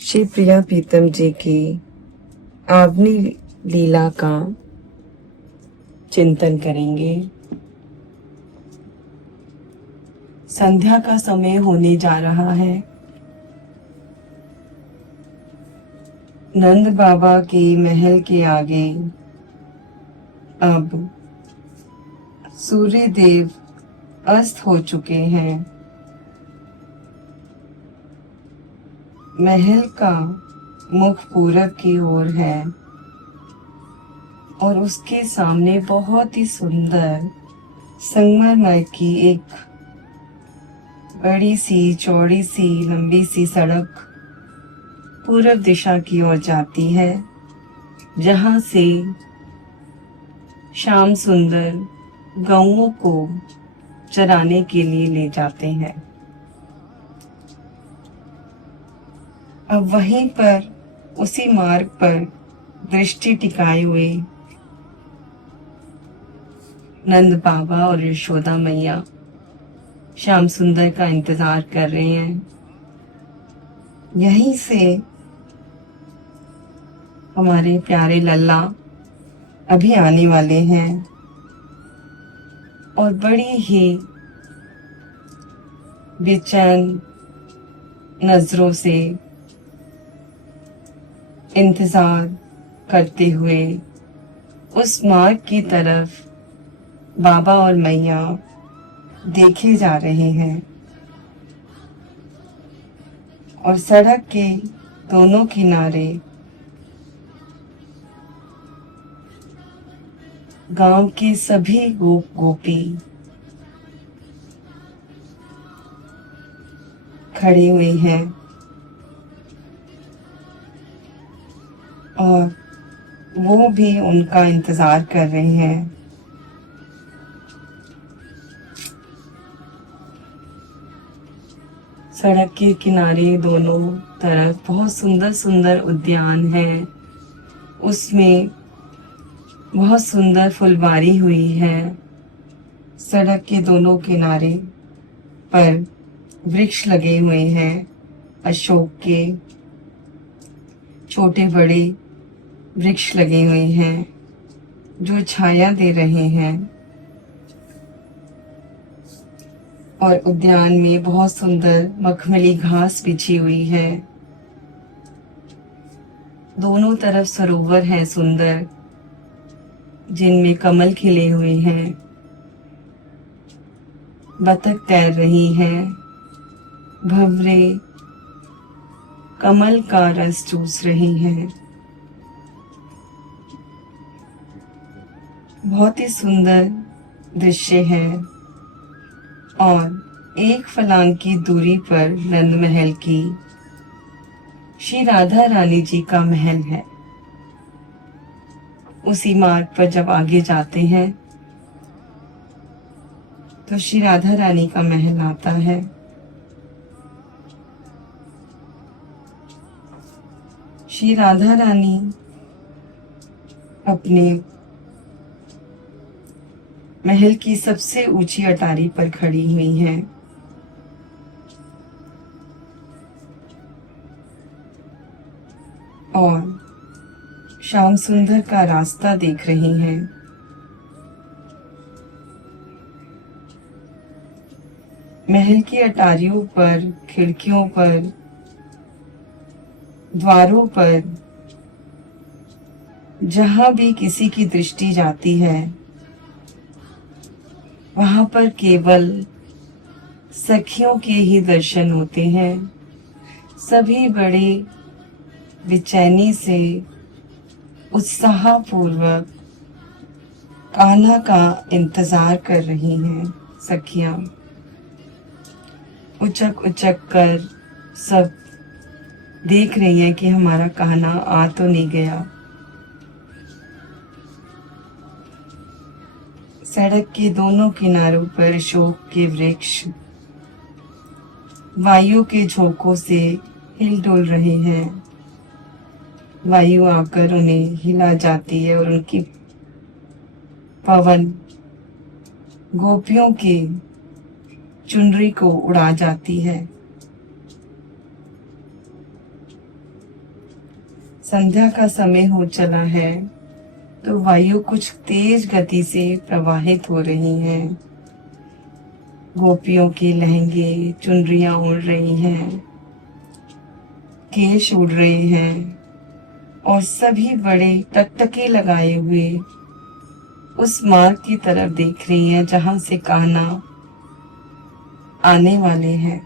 श्री प्रिया प्रीतम जी की आवनी लीला का चिंतन करेंगे। संध्या का समय होने जा रहा है। नंद बाबा के महल के आगे अब सूर्य देव अस्त हो चुके हैं। महल का मुख पूरब की ओर है और उसके सामने बहुत ही सुंदर संगमरमर की एक बड़ी सी चौड़ी सी लंबी सी सड़क पूरब दिशा की ओर जाती है, जहां से श्याम सुंदर गौओं को चराने के लिए ले जाते हैं। अब वहीं पर उसी मार्ग पर दृष्टि टिकाए हुए नंद बाबा और यशोदा मैया श्याम सुंदर का इंतजार कर रहे हैं। यहीं से हमारे प्यारे लल्ला अभी आने वाले हैं और बड़ी ही बेचैन नजरों से इंतजार करते हुए उस मार्ग की तरफ बाबा और मैया देखे जा रहे हैं। और सड़क के दोनों किनारे गांव के सभी गोप गोपी खड़े हुए हैं और वो भी उनका इंतजार कर रहे हैं। सड़क के किनारे दोनों तरफ बहुत सुंदर सुंदर उद्यान है। उसमें बहुत सुंदर फुलवारी हुई है। सड़क के दोनों किनारे पर वृक्ष लगे हुए हैं, अशोक के छोटे बड़े वृक्ष लगे हुए हैं जो छाया दे रहे हैं। और उद्यान में बहुत सुंदर मखमली घास बिछी हुई है। दोनों तरफ सरोवर है सुंदर, जिनमें कमल खिले हुए हैं। बतख तैर रही है, भंवरे कमल का रस चूस रही है। बहुत ही सुंदर दृश्य है। और एक फलांग की दूरी पर नंद महल की श्री राधा रानी जी का महल है। उसी मार्ग पर जब आगे जाते हैं तो श्री राधा रानी का महल आता है। श्री राधा रानी अपने महल की सबसे ऊंची अटारी पर खड़ी हुई हैं। और श्याम सुंदर का रास्ता देख रही हैं। महल की अटारियों पर, खिड़कियों पर, द्वारों पर जहां भी किसी की दृष्टि जाती है, वहां पर केवल सखियों के ही दर्शन होते हैं। सभी बड़े बेचैनी से उत्साहपूर्वक कान्हा का इंतजार कर रही हैं। सखियां उचक उचक कर सब देख रही हैं कि हमारा कान्हा आ तो नहीं गया। सड़क के दोनों किनारों पर अशोक के वृक्ष वायु के झोंकों से हिल डोल रहे हैं। वायु आकर उन्हें हिला जाती है और उनकी पवन गोपियों के चुनरी को उड़ा जाती है। संध्या का समय हो चला है तो वायु कुछ तेज गति से प्रवाहित हो रही हैं। गोपियों के लहंगे चुनरियां उड़ रही हैं, केश उड़ रहे हैं और सभी बड़े टकटके लगाए हुए उस मार्ग की तरफ देख रही हैं जहां से कान्हा आने वाले हैं।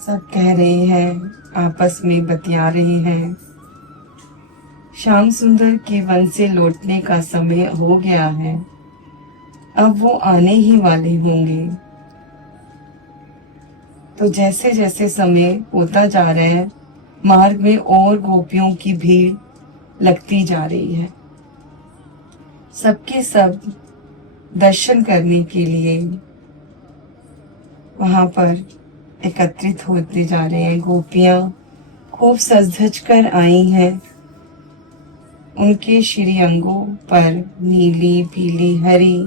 सब कह रहे हैं, आपस में बतिया रहे हैं, श्याम सुंदर के वन से लौटने का समय हो गया है, अब वो आने ही वाले होंगे। तो जैसे जैसे समय होता जा रहा है, मार्ग में और गोपियों की भीड़ लगती जा रही है। सबके सब दर्शन करने के लिए वहां पर एकत्रित होते जा रहे हैं। गोपियां खूब सज धज कर आई हैं। उनके श्री अंगों पर नीली, पीली, हरी,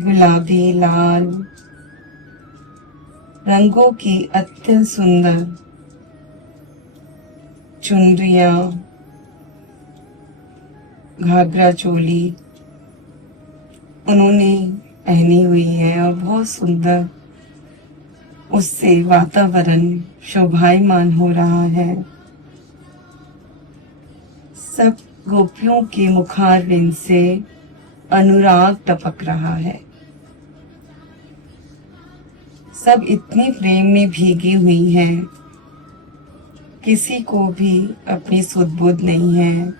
गुलाबी, लाल रंगों की अत्यंत सुंदर चुनरियां, घाघरा चोली उन्होंने पहनी हुई है और बहुत सुंदर उससे वातावरण शोभायमान हो रहा है। सब गोपियों के मुखारविंद से अनुराग टपक रहा है। सब इतने प्रेम में भीगी हुई हैं, किसी को भी अपनी सुध बुध नहीं है,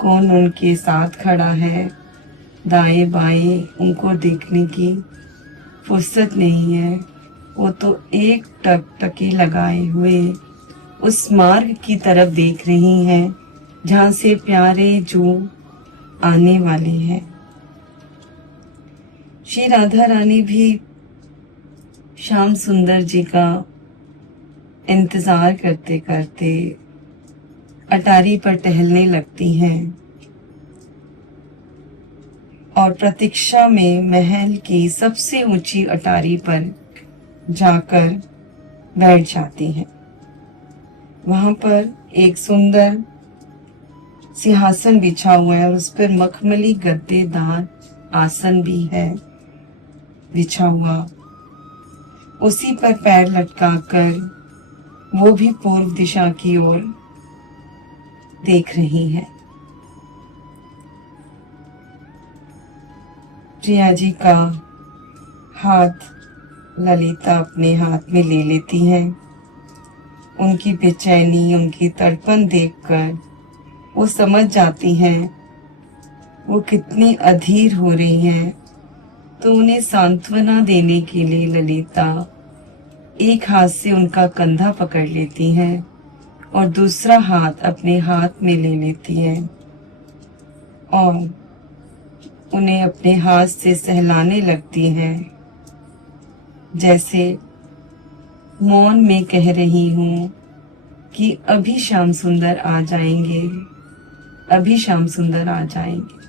कौन उनके साथ खड़ा है, दाएं बाएं उनको देखने की फुर्सत नहीं है। वो तो एक टकटकी लगाए हुए उस मार्ग की तरफ देख रही हैं जहां से प्यारे जो आने वाले हैं। श्री राधा रानी भी श्याम सुंदर जी का इंतजार करते करते अटारी पर टहलने लगती हैं और प्रतीक्षा में महल की सबसे ऊंची अटारी पर जाकर बैठ जाती हैं। वहां पर एक सुंदर सिंहासन बिछा हुआ है और उस पर मखमली गद्देदार आसन भी है बिछा हुआ। उसी पर पैर लटकाकर वो भी पूर्व दिशा की ओर देख रही है। प्रिया जी का हाथ ललिता अपने हाथ में ले लेती है। उनकी बेचैनी, उनकी तड़पन देखकर वो समझ जाती हैं वो कितनी अधीर हो रही हैं। तो उन्हें सांत्वना देने के लिए ललिता एक हाथ से उनका कंधा पकड़ लेती है और दूसरा हाथ अपने हाथ में ले लेती है और उन्हें अपने हाथ से सहलाने लगती है, जैसे मौन में कह रही हूं कि अभी श्याम सुंदर आ जाएंगे, अभी श्याम सुंदर आ जाएंगे।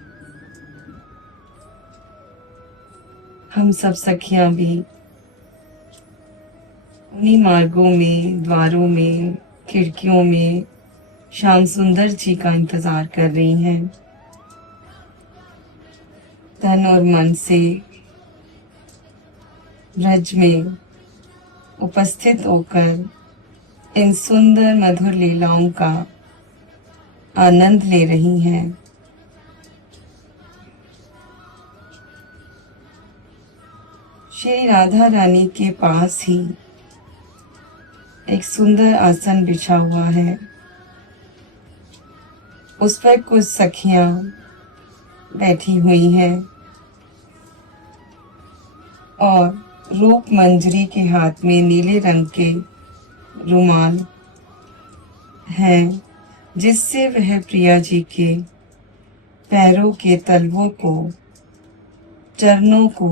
हम सब सखियां भी उन्हीं मार्गों में, द्वारों में, खिड़कियों में श्याम सुंदर जी का इंतजार कर रही हैं। तन और मन से ब्रज में उपस्थित होकर इन सुंदर मधुर लीलाओं का आनंद ले रही हैं। श्री राधा रानी के पास ही एक सुंदर आसन बिछा हुआ है। उस पर कुछ सखियां बैठी हुई हैं और रूप मंजरी के हाथ में नीले रंग के रुमाल हैं, जिससे वह प्रिया जी के पैरों के तलवों को, चरणों को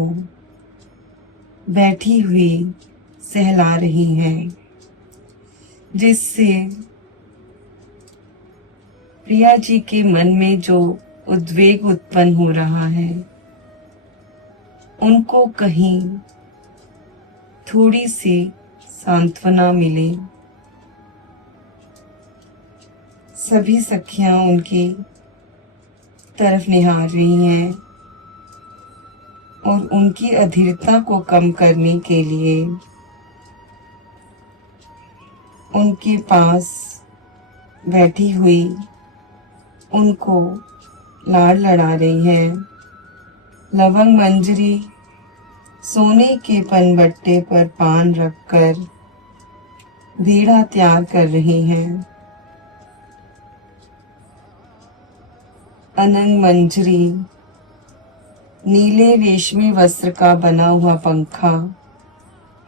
बैठी हुई सहला रही हैं, जिससे प्रिया जी के मन में जो उद्वेग उत्पन्न हो रहा है उनको कहीं थोड़ी सी सांत्वना मिले। सभी सखियां उनकी तरफ निहार रही हैं और उनकी अधीरता को कम करने के लिए उनके पास बैठी हुई उनको लाड़ लड़ा रही है। लवंग मंजरी सोने के पनबट्टे पर पान रखकर बीड़ा तैयार कर रही हैं। अनंग मंजरी नीले रेशमी वस्त्र का बना हुआ पंखा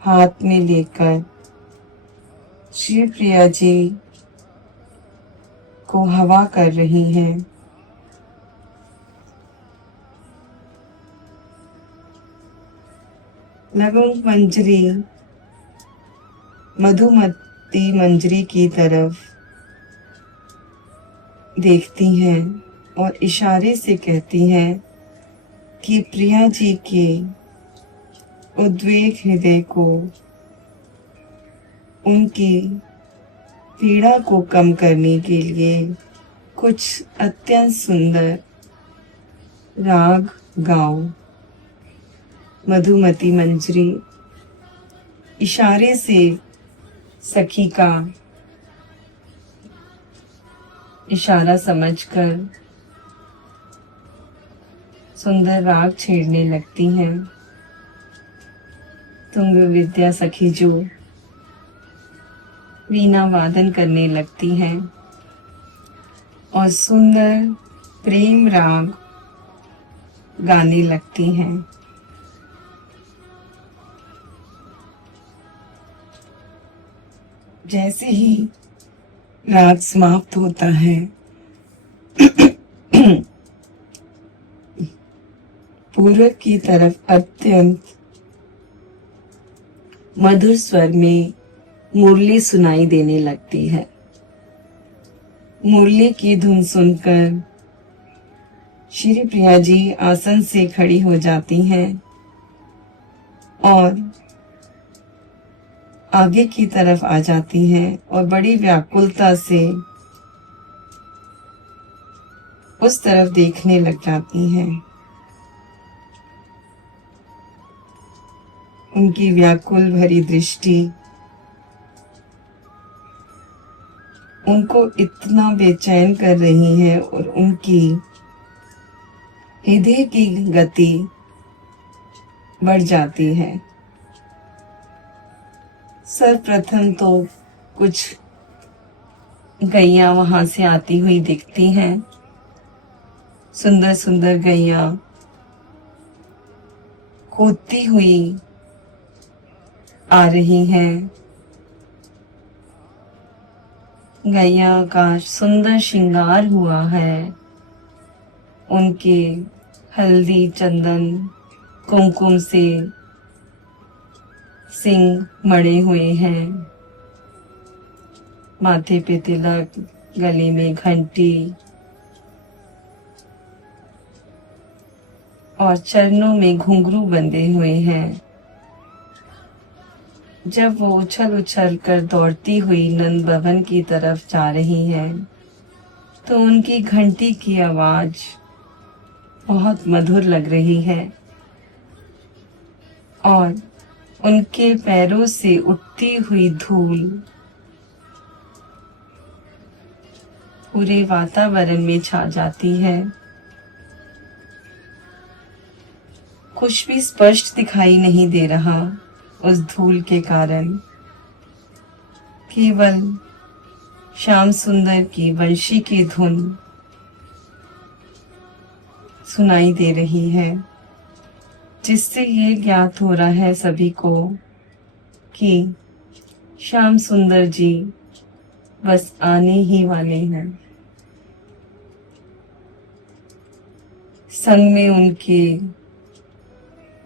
हाथ में लेकर श्री प्रिया जी को हवा कर रही हैं। लवंग मंजरी मधुमती मंजरी की तरफ देखती हैं और इशारे से कहती हैं कि प्रिया जी के उद्वेग हृदय को, उनकी पीड़ा को कम करने के लिए कुछ अत्यंत सुंदर राग गाओ। मधुमती मंजरी इशारे से सखी का इशारा समझकर सुंदर राग छेड़ने लगती हैं। तुंग विद्या सखी जो वीणा वादन करने लगती हैं और सुंदर प्रेम राग गाने लगती हैं। जैसे ही राग समाप्त होता है पूर्व की तरफ अत्यंत मधुर स्वर में मुरली सुनाई देने लगती है। मुरली की धुन सुनकर श्री प्रिया जी आसन से खड़ी हो जाती हैं और आगे की तरफ आ जाती हैं और बड़ी व्याकुलता से उस तरफ देखने लग जाती हैं। उनकी व्याकुल भरी दृष्टि उनको इतना बेचैन कर रही है और उनकी हृदय की गति बढ़ जाती है। सर्वप्रथम तो कुछ गैया वहां से आती हुई दिखती हैं। सुंदर सुंदर गैया कूदती हुई आ रही हैं। गैया का सुंदर श्रृंगार हुआ है। उनके हल्दी चंदन कुमकुम से सिंग मड़े हुए हैं। माथे पे तिलक, गले में घंटी और चरणों में घुंघरू बंधे हुए हैं। जब वो उछल उछल कर दौड़ती हुई नंद भवन की तरफ जा रही है तो उनकी घंटी की आवाज बहुत मधुर लग रही है और उनके पैरों से उठती हुई धूल पूरे वातावरण में छा जाती है। कुछ भी स्पष्ट दिखाई नहीं दे रहा उस धूल के कारण। केवल श्याम सुंदर की वंशी की धुन सुनाई दे रही है, जिससे ये ज्ञात हो रहा है सभी को कि श्याम सुंदर जी बस आने ही वाले हैं। संग में उनके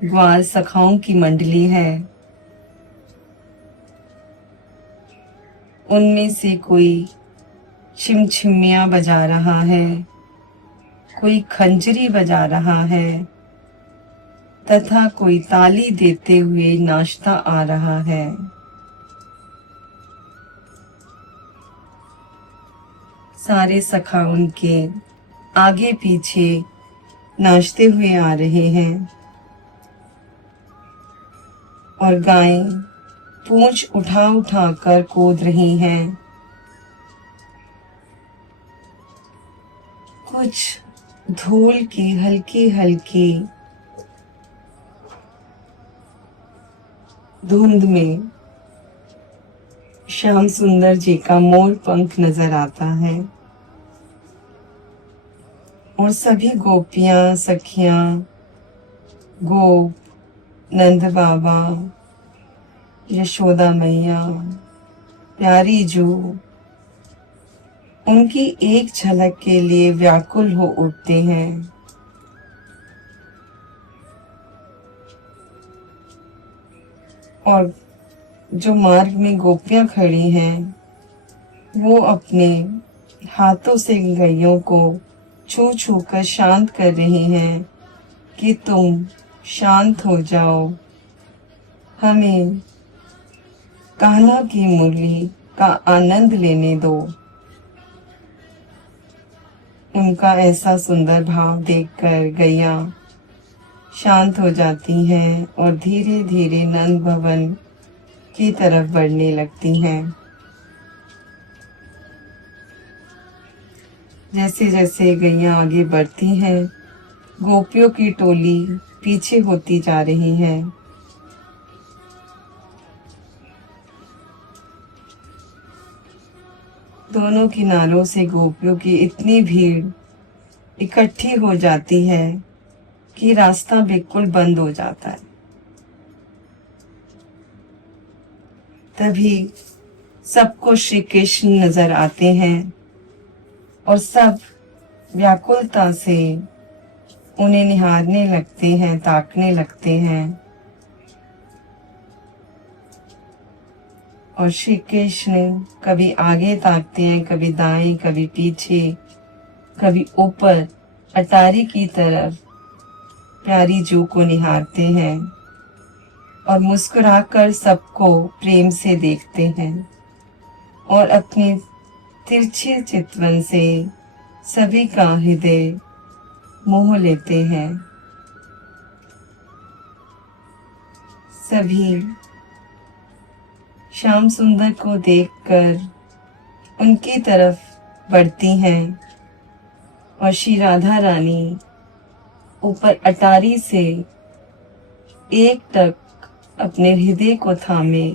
ग्वाल सखाओं की मंडली है। उनमें से कोई छिमछिमियां बजा रहा है, कोई खंजरी बजा रहा है, तथा कोई ताली देते हुए नाचता आ रहा है। सारे सखा उनके आगे पीछे नाचते हुए आ रहे हैं और गायें पूंछ उठा उठा कर कूद रही हैं। कुछ धूल की हल्की हल्की धुंध में श्याम सुंदर जी का मोर पंख नजर आता है और सभी गोपियां, सखियां, गोप, नंद बाबा, यशोदा मैया, प्यारी जू उनकी एक झलक के लिए व्याकुल हो उठते हैं। और जो मार्ग में गोपियां खड़ी हैं वो अपने हाथों से गैयों को छू छू कर शांत कर रही हैं कि तुम शांत हो जाओ, हमें कान्हा की मुरली का आनंद लेने दो। उनका ऐसा सुंदर भाव देखकर गैया शांत हो जाती हैं और धीरे धीरे नंद भवन की तरफ बढ़ने लगती हैं। जैसे जैसे गैया आगे बढ़ती हैं, गोपियों की टोली पीछे होती जा रही है। दोनों किनारों से गोपियों की इतनी भीड़ इकट्ठी हो जाती है कि रास्ता बिल्कुल बंद हो जाता है। तभी सबको श्री कृष्ण नजर आते हैं और सब व्याकुलता से उन्हें निहारने लगते हैं, ताकने लगते हैं। और श्री कृष्ण कभी आगे ताकते हैं, कभी दाएं, कभी पीछे, कभी ऊपर अटारी की तरफ प्यारी जू को निहारते हैं और मुस्कुराकर सबको प्रेम से देखते हैं और अपने तिरछे चितवन से सभी का हृदय मोह लेते हैं। सभी श्याम सुंदर को देखकर उनकी तरफ बढ़ती हैं और श्री राधा रानी ऊपर अटारी से एक टक अपने हृदय को थामे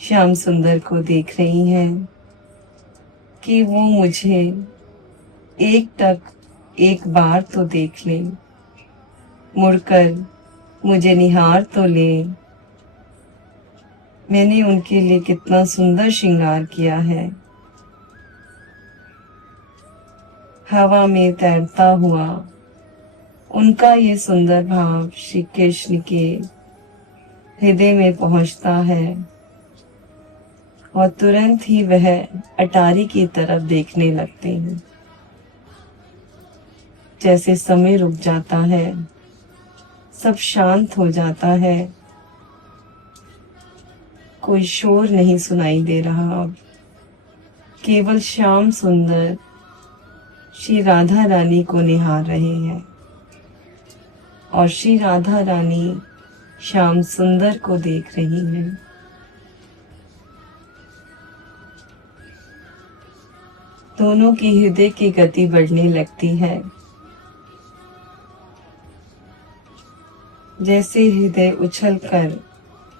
श्याम सुंदर को देख रही हैं कि वो मुझे एक टक एक बार तो देख ले, मुड़कर मुझे निहार तो ले। मैंने उनके लिए कितना सुंदर श्रृंगार किया है। हवा में तैरता हुआ उनका ये सुंदर भाव श्री कृष्ण के हृदय में पहुंचता है और तुरंत ही वह अटारी की तरफ देखने लगते हैं। जैसे समय रुक जाता है, सब शांत हो जाता है, कोई शोर नहीं सुनाई दे रहा। अब केवल श्याम सुंदर श्री राधा रानी को निहार रहे हैं और श्री राधा रानी श्याम सुंदर को देख रही हैं। दोनों की हृदय की गति बढ़ने लगती है। जैसे हृदय उछलकर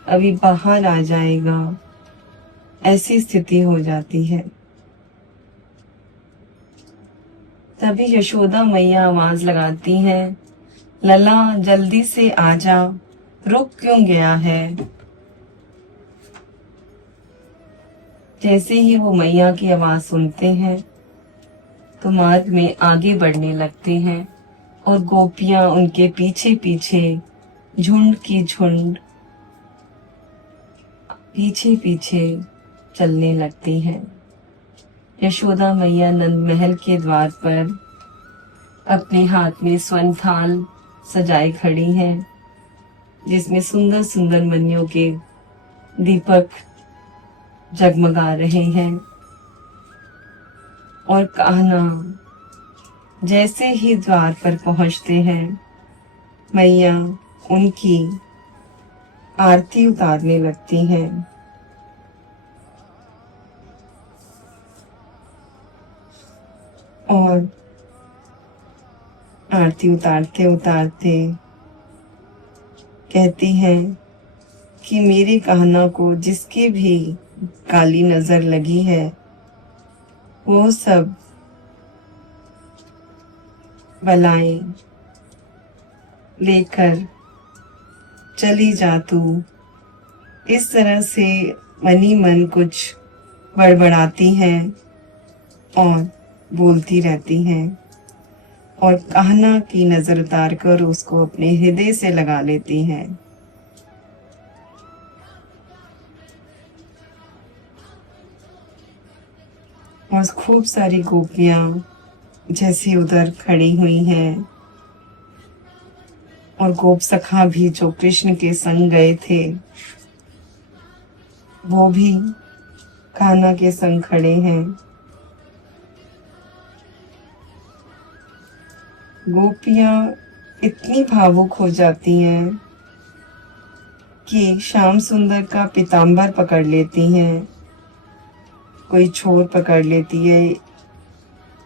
अभी बाहर आ जाएगा, ऐसी स्थिति हो जाती है। तभी यशोदा मैया आवाज लगाती हैं, लला जल्दी से आजा, रुक क्यों गया है। जैसे ही वो मैया की आवाज सुनते हैं तो मार्ग में आगे बढ़ने लगते हैं और गोपियां उनके पीछे पीछे झुंड की झुंड पीछे पीछे चलने लगती हैं। यशोदा मैया नंद महल के द्वार पर अपने हाथ में स्वर्ण थाल सजाई खड़ी हैं, जिसमें सुंदर सुंदर मनियों के दीपक जगमगा रहे हैं। और कान्हा जैसे ही द्वार पर पहुंचते हैं, मैया उनकी आरती उतारने लगती हैं। और आरती उतारते उतारते कहती हैं कि मेरे कान्हा को जिसकी भी काली नजर लगी है, वो सब बलाएं लेकर चली जा तू। इस तरह से मनी मन कुछ बड़बड़ाती हैं और बोलती रहती हैं, और कान्हा की नजर उतार कर उसको अपने हृदय से लगा लेती हैं। और खूब सारी गोपियां जैसे उधर खड़ी हुई हैं, और गोप सखा भी जो कृष्ण के संग गए थे, वो भी कान्हा के संग खड़े हैं। गोपियां इतनी भावुक हो जाती हैं कि श्याम सुंदर का पीताम्बर पकड़ लेती हैं, कोई छोर पकड़ लेती है,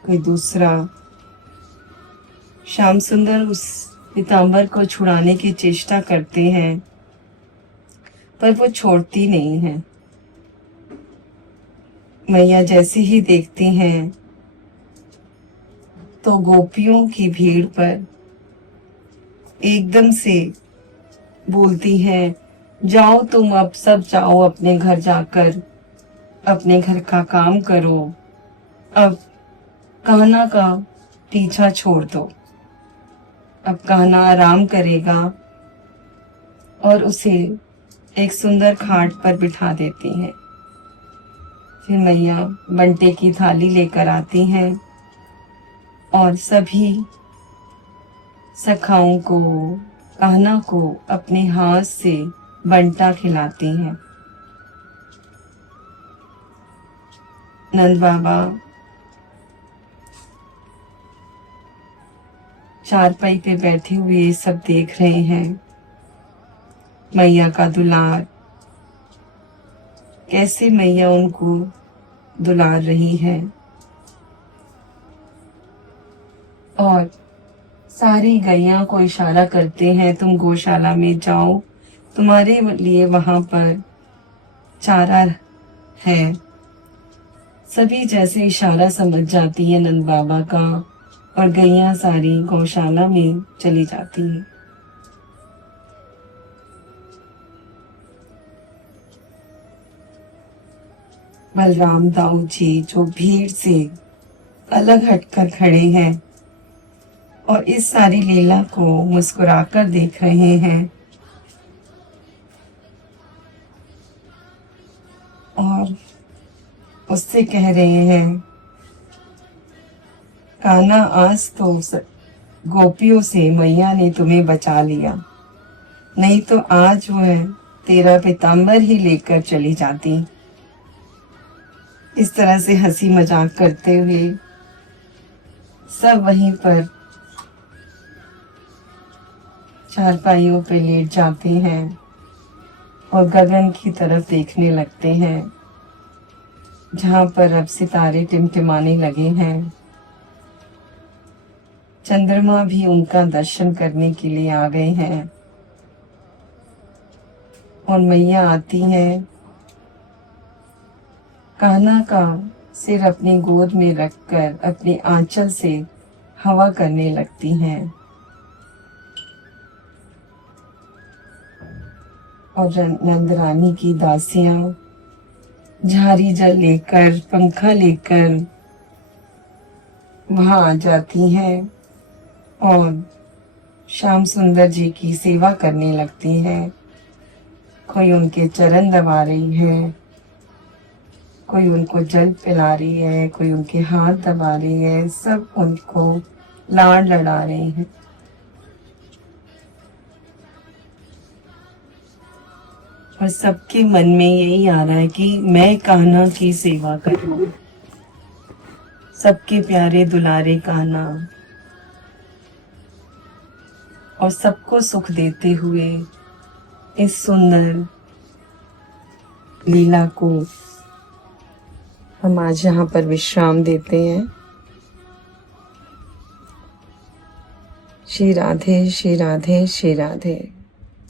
कोई दूसरा। श्याम सुंदर उस पीताम्बर को छुड़ाने की चेष्टा करते हैं, पर वो छोड़ती नहीं है। मैया जैसे ही देखती हैं तो गोपियों की भीड़ पर एकदम से बोलती हैं, जाओ तुम, अब सब जाओ अपने घर, जाकर अपने घर का काम करो, अब कान्हा का पीछा छोड़ दो। अब कान्हा आराम करेगा। और उसे एक सुंदर खाट पर बिठा देती हैं। फिर मैया बंटे की थाली लेकर आती हैं और सभी सखाओं को, कान्हा को अपने हाथ से बंटा खिलाती हैं। नंद बाबा चारपाई पे बैठे हुए सब देख रहे हैं। मैया का दुलार, कैसे मैया उनको दुलार रही है। और सारी गैया को इशारा करते हैं, तुम गौशाला में जाओ, तुम्हारे लिए वहां पर चारा है। सभी जैसे इशारा समझ जाती है नंद बाबा का, और गैया सारी गौशाला में चली जाती हैं। बलराम दाऊ जी जो भीड़ से अलग हटकर खड़े हैं और इस सारी लीला को मुस्कुराकर देख रहे हैं, और उससे कह रहे हैं, कान्हा आज तो गोपियों से मैया ने तुम्हें बचा लिया, नहीं तो आज वह तेरा पीताम्बर ही लेकर चली जाती। इस तरह से हंसी मजाक करते हुए सब वहीं पर चारपाइयों पे लेट जाते हैं और गगन की तरफ देखने लगते हैं, जहां पर अब सितारे टिमटिमाने लगे हैं। चंद्रमा भी उनका दर्शन करने के लिए आ गए हैं, और मैया आती हैं, कान्हा का सिर अपनी गोद में रखकर अपने आंचल से हवा करने लगती हैं। और नंद रानी की दासियां झारी जल लेकर, पंखा लेकर वहां आ जाती हैं और श्याम सुंदर जी की सेवा करने लगती है। कोई उनके चरण दबा रही है, कोई उनको जल पिला रही है, कोई उनके हाथ दबा रही है, सब उनको लाड लड़ा रहे हैं। और सबके मन में यही आ रहा है कि मैं कान्हा की सेवा करूं, सबके प्यारे दुलारे कान्हा, और सबको सुख देते हुए इस सुंदर लीला को हम आज यहाँ पर विश्राम देते हैं। श्री राधे, श्री राधे, श्री राधे।